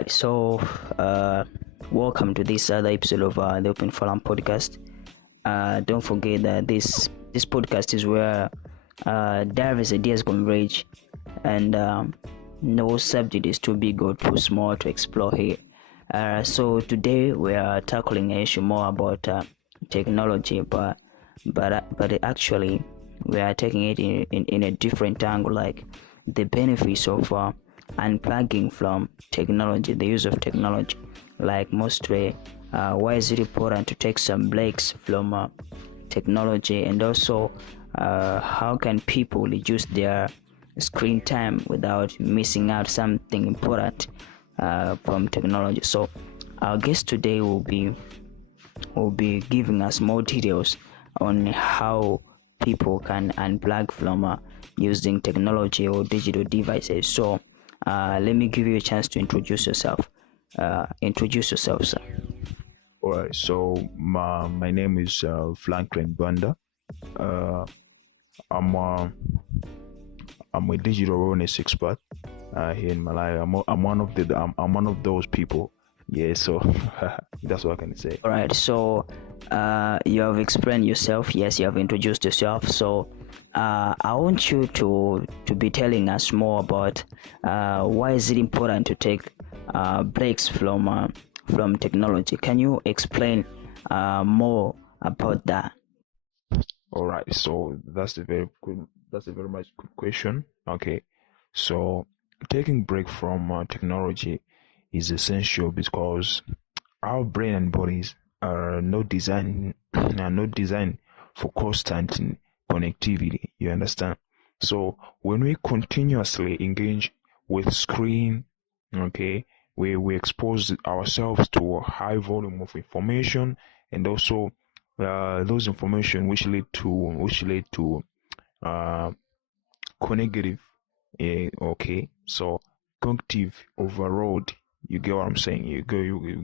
right, so uh, welcome to this other episode of the Open Forum podcast. Don't forget that this podcast is where diverse ideas converge, and no subject is too big or too small to explore here. So today we are tackling an issue more about technology, but actually we are taking it in a different angle, like the benefits of unplugging from technology, the use of technology. Like mostly, why is it important to take some breaks from technology, and also how can people reduce their screen time without missing out something important from technology. So our guest today will be giving us more details on how people can unplug from using technology or digital devices. So let me give you a chance to introduce yourself. Introduce yourself, sir. All right, so my name is Franklin Banda. Uh, I'm I'm a digital wellness expert here in Malaya. I'm one of those people. Yeah, so that's what I can say. All right, so you have explained yourself. Yes, you have introduced yourself. So I want you to be telling us more about why is it important to take breaks from technology. Can you explain more about that? All right, so that's a very much good question. Okay, so taking break from technology is essential because our brain and bodies are not designed are not designed for constant connectivity. You understand? So when we continuously engage with screen, okay, we expose ourselves to a high volume of information, and also those information which lead to uh, cognitive, okay, so cognitive overload. You get what I'm saying? You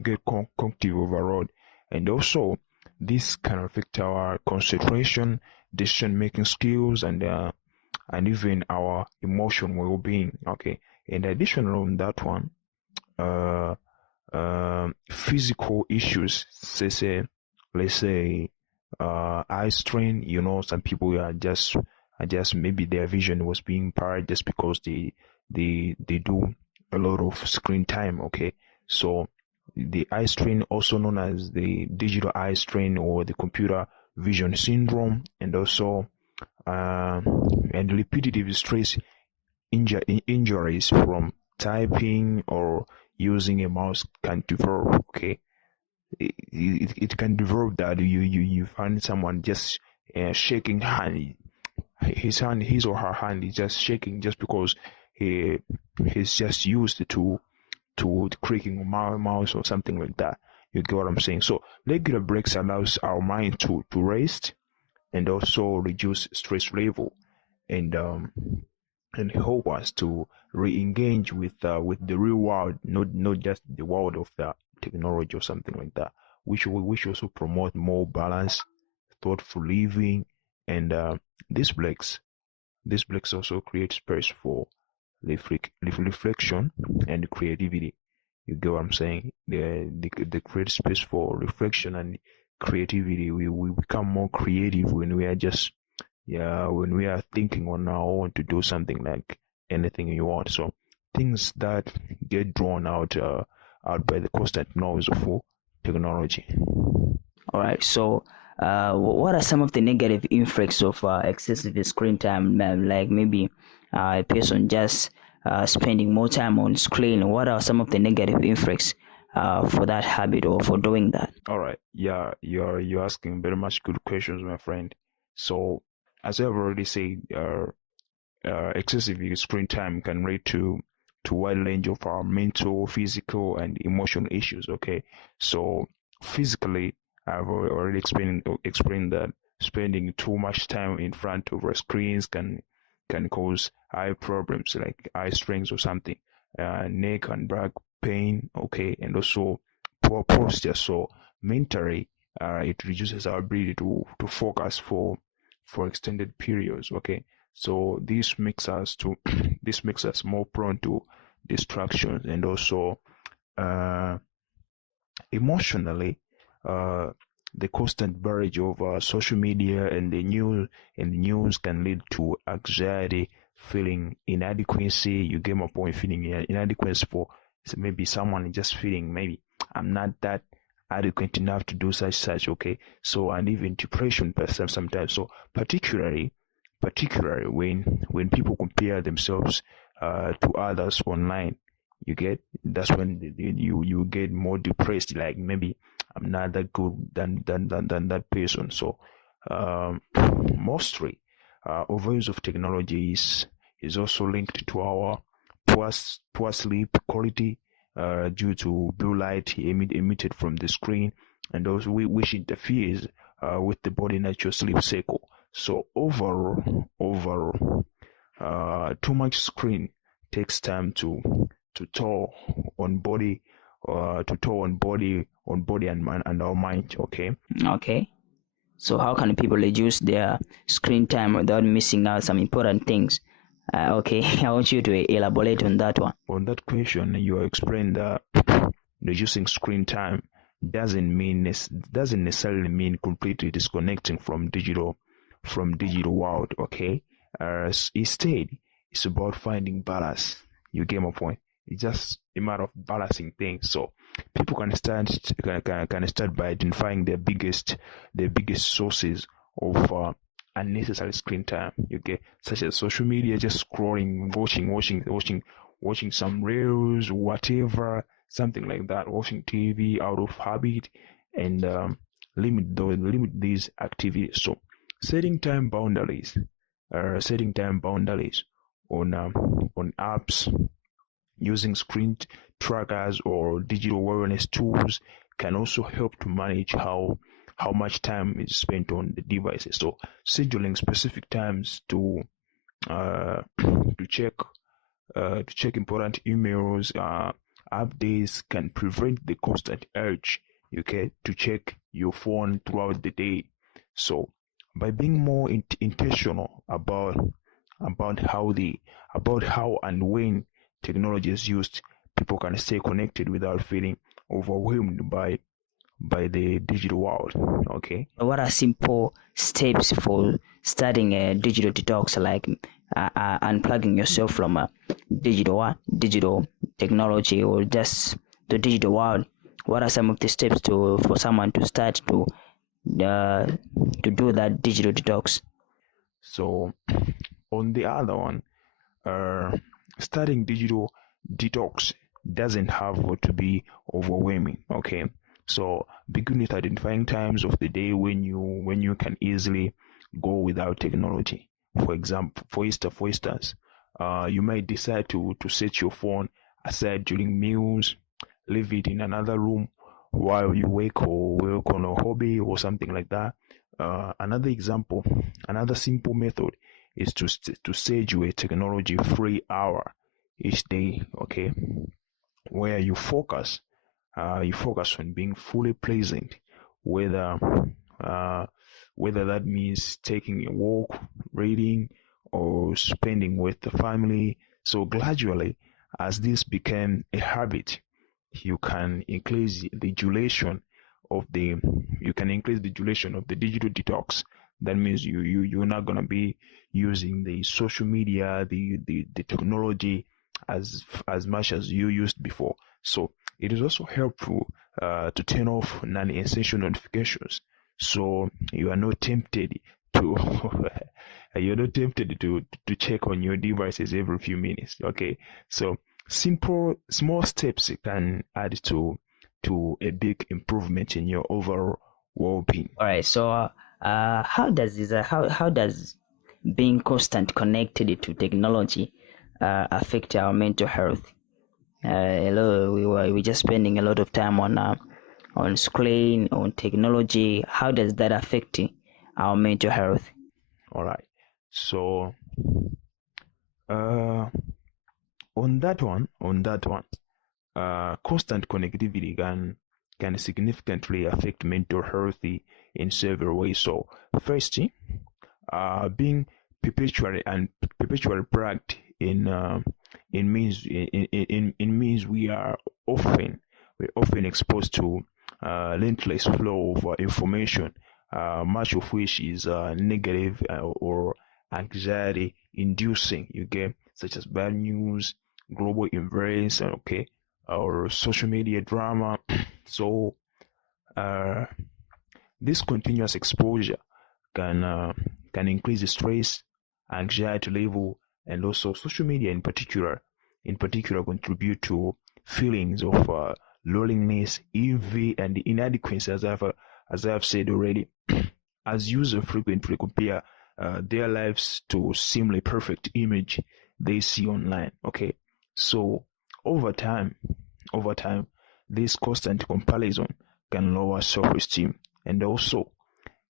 get cognitive overload, and also this can affect our concentration, decision making skills, and even our emotional well-being. Okay, in addition on that one, uh, physical issues, let's say eye strain. You know, some people are just maybe their vision was being impaired just because they do a lot of screen time. Okay, so the eye strain, also known as the digital eye strain or the computer vision syndrome, and also uh, and repetitive stress injuries from typing or using a mouse can develop. Okay, it can develop that you find someone just shaking hand, his or her hand is just shaking just because he he's just used to clicking on mouse or something like that. You get what I'm saying? So regular breaks allows our mind to rest and also reduce stress level, and help us to re-engage with the real world, not just the world of the technology or something like that. Which also promote more balance, thoughtful living, and this breaks this breaks also create space for reflection and creativity. You get what I'm saying? They create space for reflection and creativity. We become more creative when we are just, yeah, when we are thinking on our own to do something, like anything you want. So things that get drawn out by the constant noise of technology. All right. So, what are some of the negative effects of excessive screen time? Like maybe a person just spending more time on screen. What are some of the negative effects for that habit or for doing that? All right, yeah, you're asking very much good questions, my friend. So as I've already said, excessive screen time can lead to wide range of our mental, physical, and emotional issues. Okay, so physically, I've already explained that spending too much time in front of our screens can cause eye problems like eye strains or something, neck and back pain. Okay, and also poor posture. So mentally, it reduces our ability to focus for extended periods. Okay, so this makes us more prone to distractions, and also uh, emotionally, uh, the constant barrage of social media and the news can lead to anxiety, feeling inadequacy. You get my point, feeling inadequacy for maybe someone just feeling maybe I'm not that adequate enough to do such. Okay, so and even depression sometimes. So particularly when people compare themselves to others online, you get that's when you get more depressed, like maybe I'm not that good than that person. So um mostly overuse of technology is also linked to our poor sleep quality due to blue light emitted from the screen, and also which interferes with the body natural sleep cycle. So overall, too much screen takes time to toll on body, on body and mind and our mind. Okay. Okay. So how can people reduce their screen time without missing out some important things? Okay, I want you to elaborate on that one. On that question, you explained that reducing screen time doesn't necessarily mean completely disconnecting from digital world. Okay, instead, it's about finding balance. You get my point. It's just a matter of balancing things. So people can start by identifying their biggest sources of unnecessary screen time. You get, such as social media, just scrolling, watching some reels, whatever, something like that, watching TV out of habit, and limit these activities. So setting time boundaries on apps, using screen trackers or digital wellness tools can also help to manage how much time is spent on the devices. So scheduling specific times to check important emails, updates can prevent the constant urge you get to check your phone throughout the day. So by being more intentional about how the about how and when technology is used, people can stay connected without feeling overwhelmed by the digital world. Okay. What are simple steps for starting a digital detox, like unplugging yourself from digital technology or just the digital world? What are some of the steps to for someone to start uh, to do that digital detox? So on the other one, uh, starting digital detox doesn't have to be overwhelming. Okay, so begin with identifying times of the day when you can easily go without technology. For example, for instance, you might decide to set your phone aside during meals, leave it in another room while you work on a hobby or something like that. Another simple method is to schedule a technology-free hour each day. Okay, where you focus on being fully present, whether uh, whether that means taking a walk, reading, or spending with the family. So gradually, as this became a habit, you can increase the duration of the digital detox. That means you're not gonna be using the social media, the technology as much as you used before. So it is also helpful to turn off non-essential notifications, so you are not tempted to to check on your devices every few minutes. Okay, so simple small steps can add to a big improvement in your overall well-being. All right. So how does being constant connected to technology affect our mental health? Hello, we just spending a lot of time on screen, on technology. How does that affect our mental health? All right, so uh on that one, constant connectivity can significantly affect mental health in several ways. So first, being perpetually plugged in means we are often we're often exposed to limitless flow of information, much of which is negative or anxiety inducing, you get, such as bad news, global events, okay, or social media drama. So uh, this continuous exposure can increase the stress, anxiety level, and also social media in particular contribute to feelings of loneliness, envy, and inadequacy, as I've said already, as users frequently compare their lives to seemingly perfect image they see online. Okay, so over time, over time, this constant comparison can lower self-esteem and also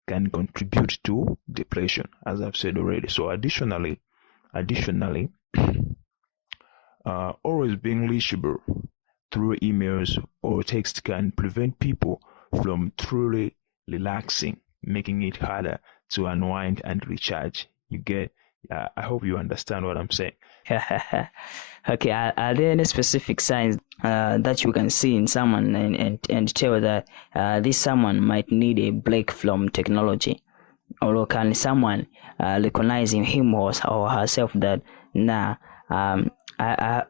can contribute to depression, as I've said already. So additionally, always being reachable through emails or text can prevent people from truly relaxing, making it harder to unwind and recharge. You get, I hope you understand what I'm saying. Okay, are there any specific signs that you can see in someone and tell that this someone might need a break from technology? Or can someone recognize in him or herself that, nah, I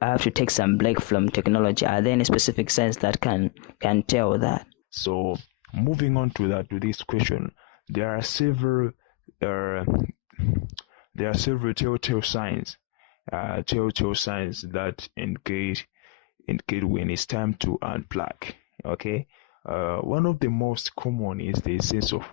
have to take some break from technology? Are there any specific signs that can tell that? So moving on to this question, there are several uh, telltale signs, that indicate when it's time to unplug. Okay, one of the most common is the sense of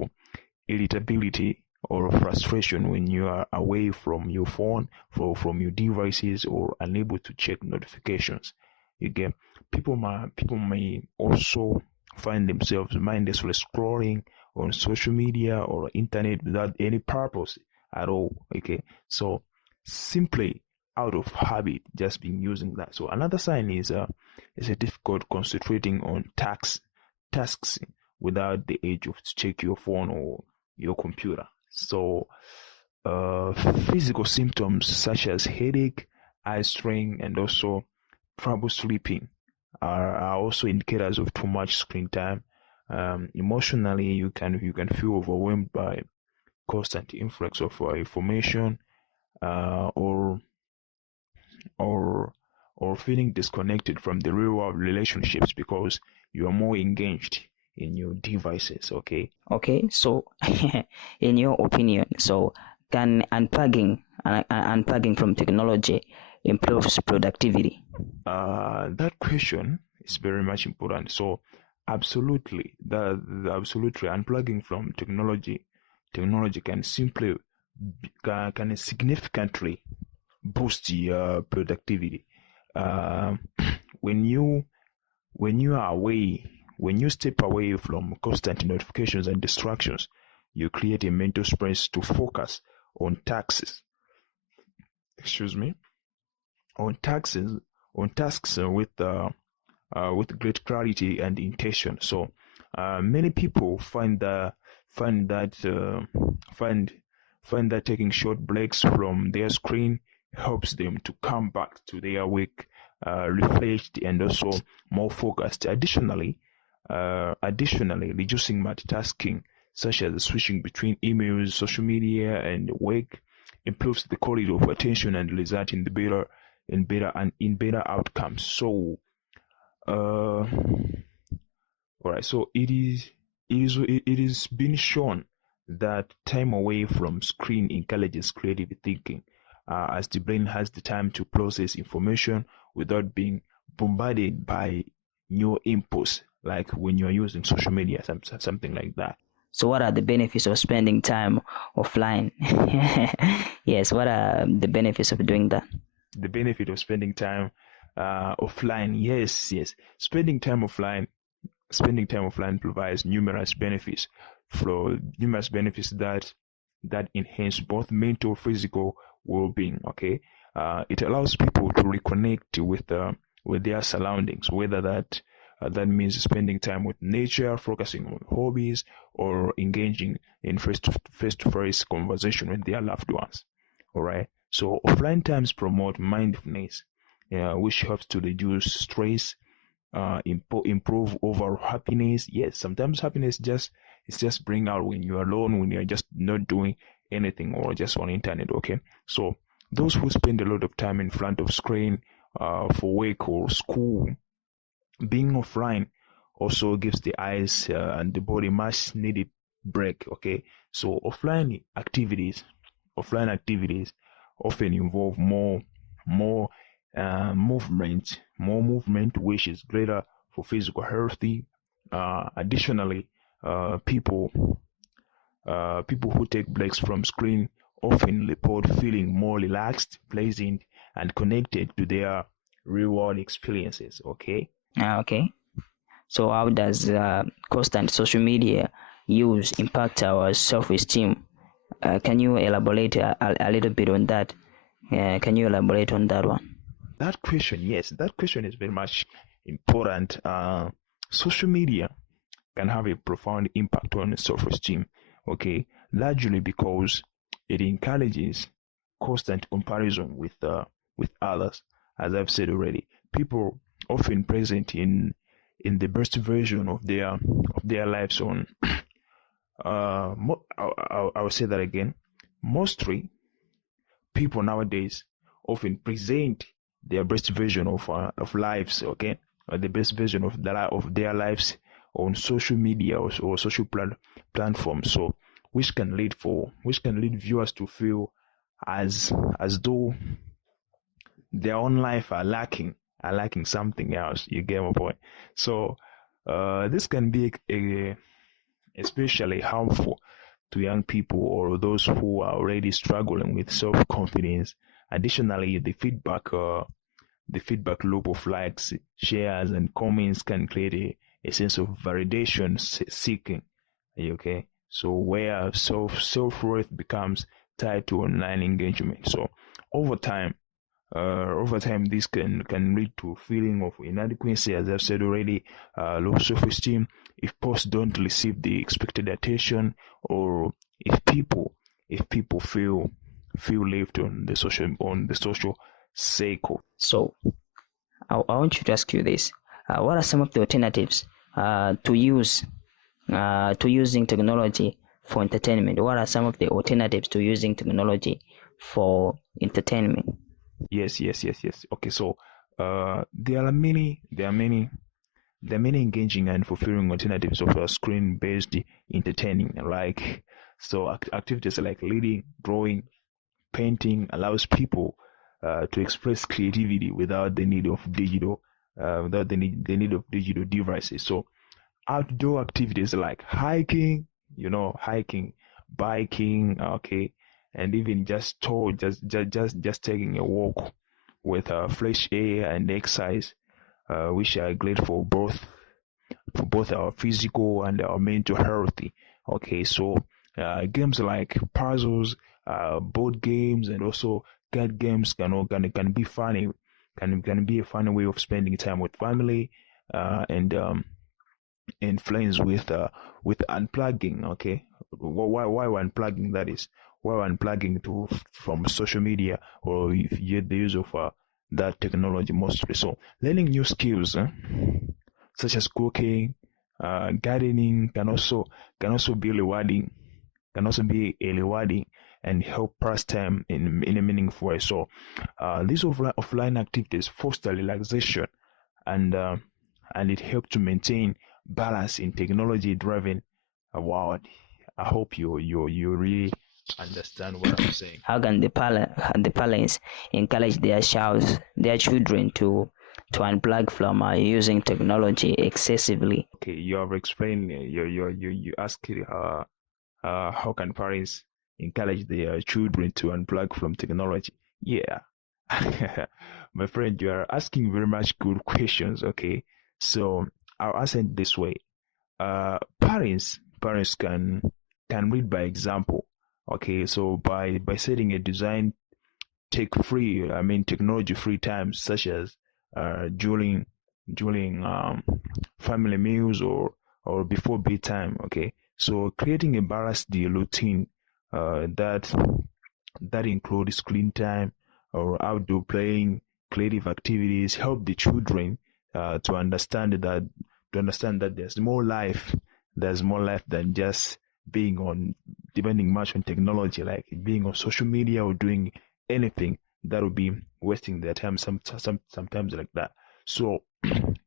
irritability or frustration when you are away from your phone, from your devices, or unable to check notifications. You get, people may also find themselves mindlessly scrolling on social media or internet without any purpose at all. Okay, so simply out of habit, just been using that. So another sign is a difficult concentrating on tasks without the urge of to check your phone or your computer. So physical symptoms such as headache, eye strain, and also trouble sleeping are also indicators of too much screen time. Emotionally, you can feel overwhelmed by constant influx of information, or or feeling disconnected from the real world relationships because you are more engaged in your devices. Okay, Okay, so in your opinion, so can unplugging from technology improves productivity? that question is very much important. So absolutely, absolutely unplugging from technology can simply can significantly boost your productivity. Um, when you are away, when you step away from constant notifications and distractions, you create a mental space to focus on tasks. Excuse me, on tasks, with great clarity and intention. So many people find that find find that taking short breaks from their screen helps them to come back to their work refreshed and also more focused. Additionally, reducing multitasking, such as switching between emails, social media, and work, improves the quality of attention and result in the better outcomes. So uh, all right. So it is been shown that time away from screen encourages creative thinking, as the brain has the time to process information without being bombarded by new inputs, like when you are using social media, something like that. So what are the benefits of spending time offline? Yes, what are the benefits of doing that? The benefit of spending time offline, yes, spending time offline provides numerous benefits that enhance both mental physical well-being. Okay, it allows people to reconnect with their surroundings, whether that means spending time with nature, focusing on hobbies, or engaging in face-to-face conversation with their loved ones. All right, so offline times promote mindfulness, which helps to reduce stress improve overall happiness. Yes, sometimes happiness just it's just bring out when you're alone, when you're just not doing anything or just on internet. Okay, so those who spend a lot of time in front of screen for work or school, being offline also gives the eyes and the body much needed break. Okay, so offline activities often involve more movement, which is greater for physical healthy. Additionally, people who take breaks from screen often report feeling more relaxed, pleasant, and connected to their real world experiences. Okay. Okay. So how does constant social media use impact our self-esteem? Can you elaborate a little bit on that? Can you elaborate on that one? That question, yes, that question is very much important. Social media can have a profound impact on self-esteem, okay, largely because it encourages constant comparison with others. As I've said already, people often present in the best version of their lives on. I will say that again. Mostly people nowadays often present their best version of lives, okay, or the best version of their lives on social media or social platforms. So which can lead viewers to feel as though their own life are lacking something else. You get my point. So this can be especially harmful to young people or those who are already struggling with self-confidence. Additionally, the feedback loop of likes, shares, and comments can create a sense of validation seeking. Okay, so where self-worth becomes tied to online engagement. So over time, this can lead to feeling of inadequacy, as I've said already, low self-esteem if posts don't receive the expected attention, or if people feel left on the social cycle. So I want you to ask you this: what are some of the alternatives to using technology for entertainment? What are some of the alternatives to using technology for entertainment? Yes. Okay, so there are many engaging and fulfilling alternatives of screen-based entertaining, like activities like reading, drawing, painting allows people to express creativity without the need of digital devices. So outdoor activities like hiking, biking, okay, and even just taking a walk with fresh air and exercise, which are great for both our physical and our mental health. Okay, so games like puzzles, board games, and also card games can be funny, can be a funny way of spending time with family, and friends with unplugging. Okay, why unplugging? That is why unplugging to from social media or if you get the use of that technology mostly. So learning new skills, such as cooking, gardening can also be rewarding, can also be a rewarding and help pass time in a meaningful way. So these offline activities foster relaxation and uh, and it helps to maintain balance in technology driven world. I hope you really understand what I'm saying. How can the parents encourage their children to unplug from using technology excessively? Okay, you have explained. You asked how can parents encourage their children to unplug from technology? Yeah, my friend, you are asking very much good questions. Okay, so I'll answer it this way. Parents can lead by example. Okay, so by setting a design technology free times, such as during family meals or before bedtime. Okay, so creating a balanced routine that include screen time or outdoor playing, creative activities help the children to understand that there's more life than just being on depending much on technology, like being on social media or doing anything that would be wasting their time sometimes like that. So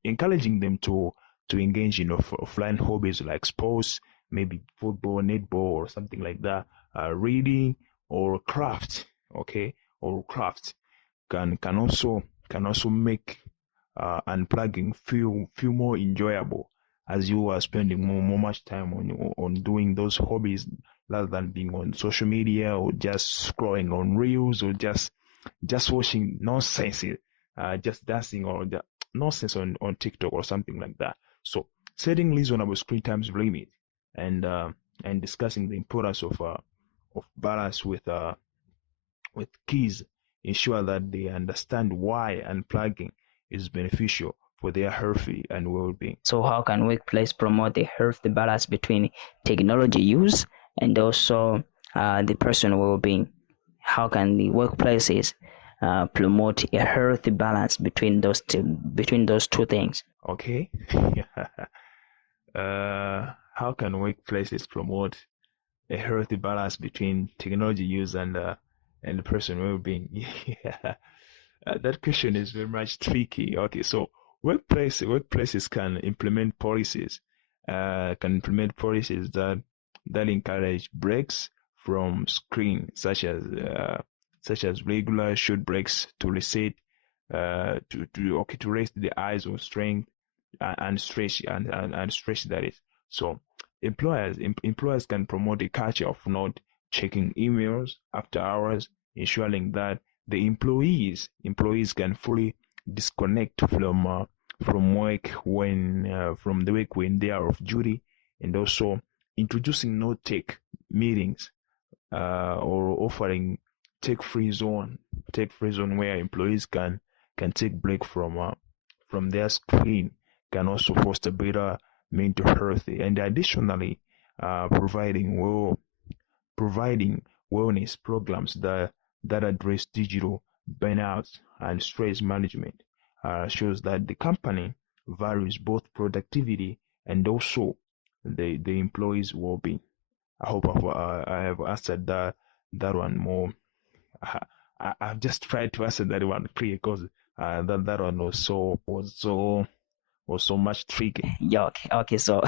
encouraging them to engage in offline hobbies like sports, maybe football, netball, or something like that, reading or craft, okay, or craft can also make unplugging feel more enjoyable as you are spending more much time on doing those hobbies rather than being on social media or just scrolling on reels or just watching nonsense, just dancing or nonsense on TikTok or something like that. So setting reasonable screen times limit and uh, and discussing the importance of balance with kids ensure that they understand why unplugging is beneficial for their healthy and well-being. So how can workplace promote a healthy balance between technology use and also the personal well-being? How can the workplaces promote a healthy balance between those two things? Okay. How can workplaces promote a healthy balance between technology use and personal well-being? Yeah. That question is very much tricky. Okay, so workplaces can implement policies that encourage breaks from screen, such as regular short breaks to reset, to rest the eyes on strength and stretch that is. So employers can promote a culture of not checking emails after hours, ensuring that the employees can fully disconnect from work from the work when they are off duty, and also introducing no tech meetings or offering tech free zone where employees can take break from their screen can also foster better mental health, and additionally providing wellness programs that address digital burnout and stress management shows that the company values both productivity and also the employees' well-being. I hope I have answered that one more. I've just tried to answer that one clear because that one was so much tricky. Yeah, okay. So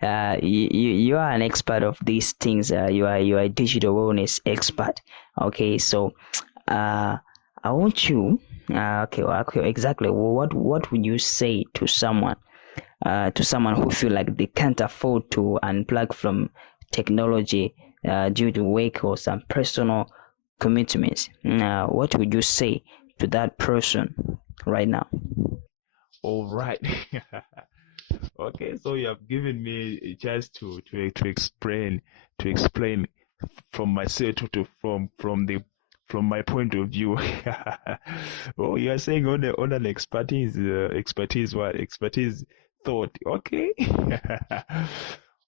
you are an expert of these things. You are a digital wellness expert. Okay, so uh, I want you. Okay, exactly. What would you say to someone who feel like they can't afford to unplug from technology due to work or some personal commitments? What would you say to that person right now? All right. Okay, so you have given me a chance to explain from myself from my point of view. Oh, you are saying on an expertise what expertise thought. Okay.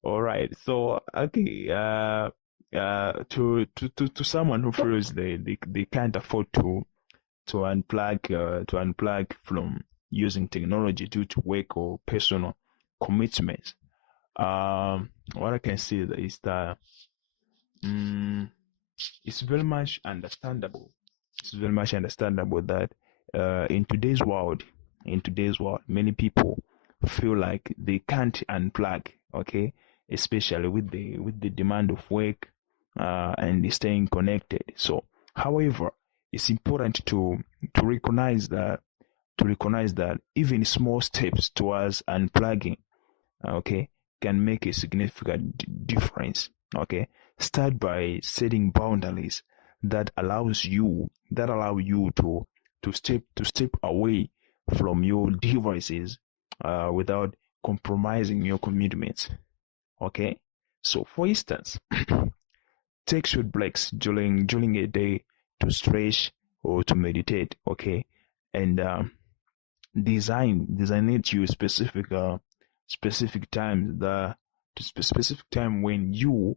All right. So okay. To someone who feels they can't afford to unplug from using technology due to work or personal commitments. What I can say is that um, it's very much understandable. It's very much understandable that in today's world, many people feel like they can't unplug. Okay, especially with the demand of work and staying connected. So, however, it's important to recognize that even small steps towards unplugging, okay, can make a significant difference. Okay, start by setting boundaries that allow you to step away from your devices without compromising your commitments. Okay, so for instance, take short breaks during a day to stretch or to meditate. Okay, and designate you specific times specific time when you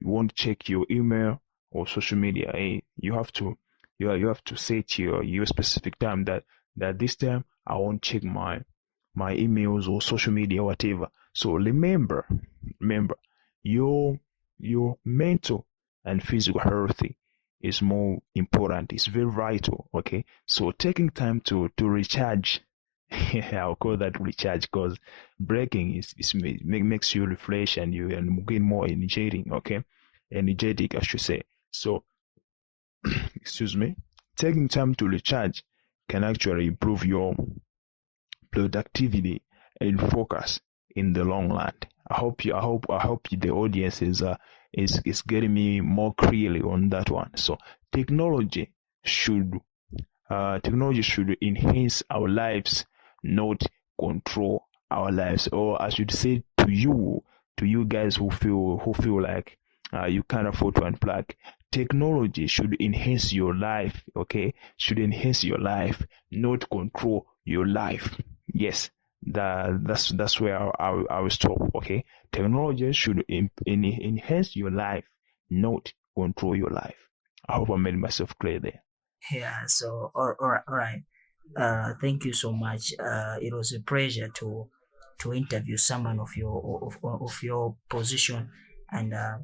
won't check your email or social media. You have to set your specific time that this time I won't check my emails or social media, whatever. So remember, your your mental and physical health is more important. It's very vital. Okay, so taking time to recharge. I'll call that recharge because breaking makes you refresh and you and get more energetic. Okay, energetic, I should say. So, excuse me, taking time to recharge can actually improve your productivity and focus in the long run. I hope the audience is getting me more clearly on that one. So technology should technology should enhance our lives, not control our lives. Or I should say to you guys who feel like you can't afford to unplug. Technology should enhance your life, okay? Should enhance your life, not control your life. Yes, that's where I will stop. Okay, technology should enhance your life, not control your life. I hope I made myself clear there. Yeah, so all right. Thank you so much. It was a pleasure to interview someone of your position, and I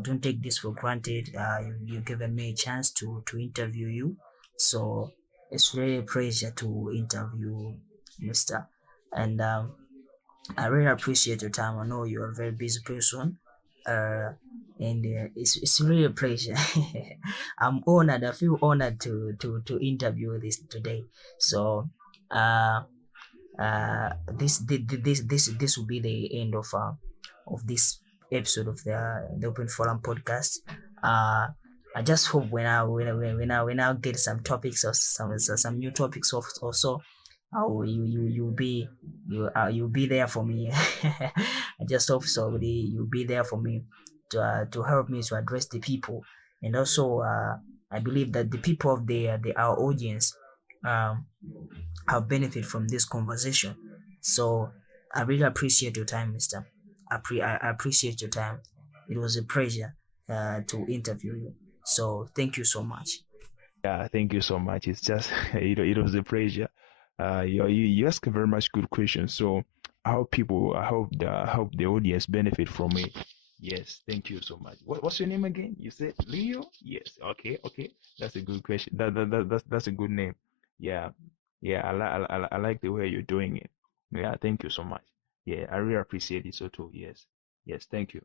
don't take this for granted. You given me a chance to interview you, so it's really a pleasure to interview Mister. And I really appreciate your time. I know you're a very busy person, uh, and it's really a pleasure. I'm honored. I feel honored to interview this today. So, uh, this will be the end of this episode of the Open Forum podcast. Uh, I just hope when I get some topics or some new topics of also, you'll be there for me. I just hope so. You'll be there for me to help me to address the people, and also I believe that the people of our audience um have benefit from this conversation. So I really appreciate your time, Mister. I appreciate your time. It was a pleasure to interview you. So thank you so much. Yeah, thank you so much. It's just it was a pleasure. You ask a very much good question. So I hope the audience benefit from it. Yes, thank you so much. What's your name again? You said Leo? Yes. Okay. That's a good question. That's a good name. Yeah, yeah. I like the way you're doing it. Yeah, thank you so much. Yeah, I really appreciate it so too. Yes, yes. Thank you.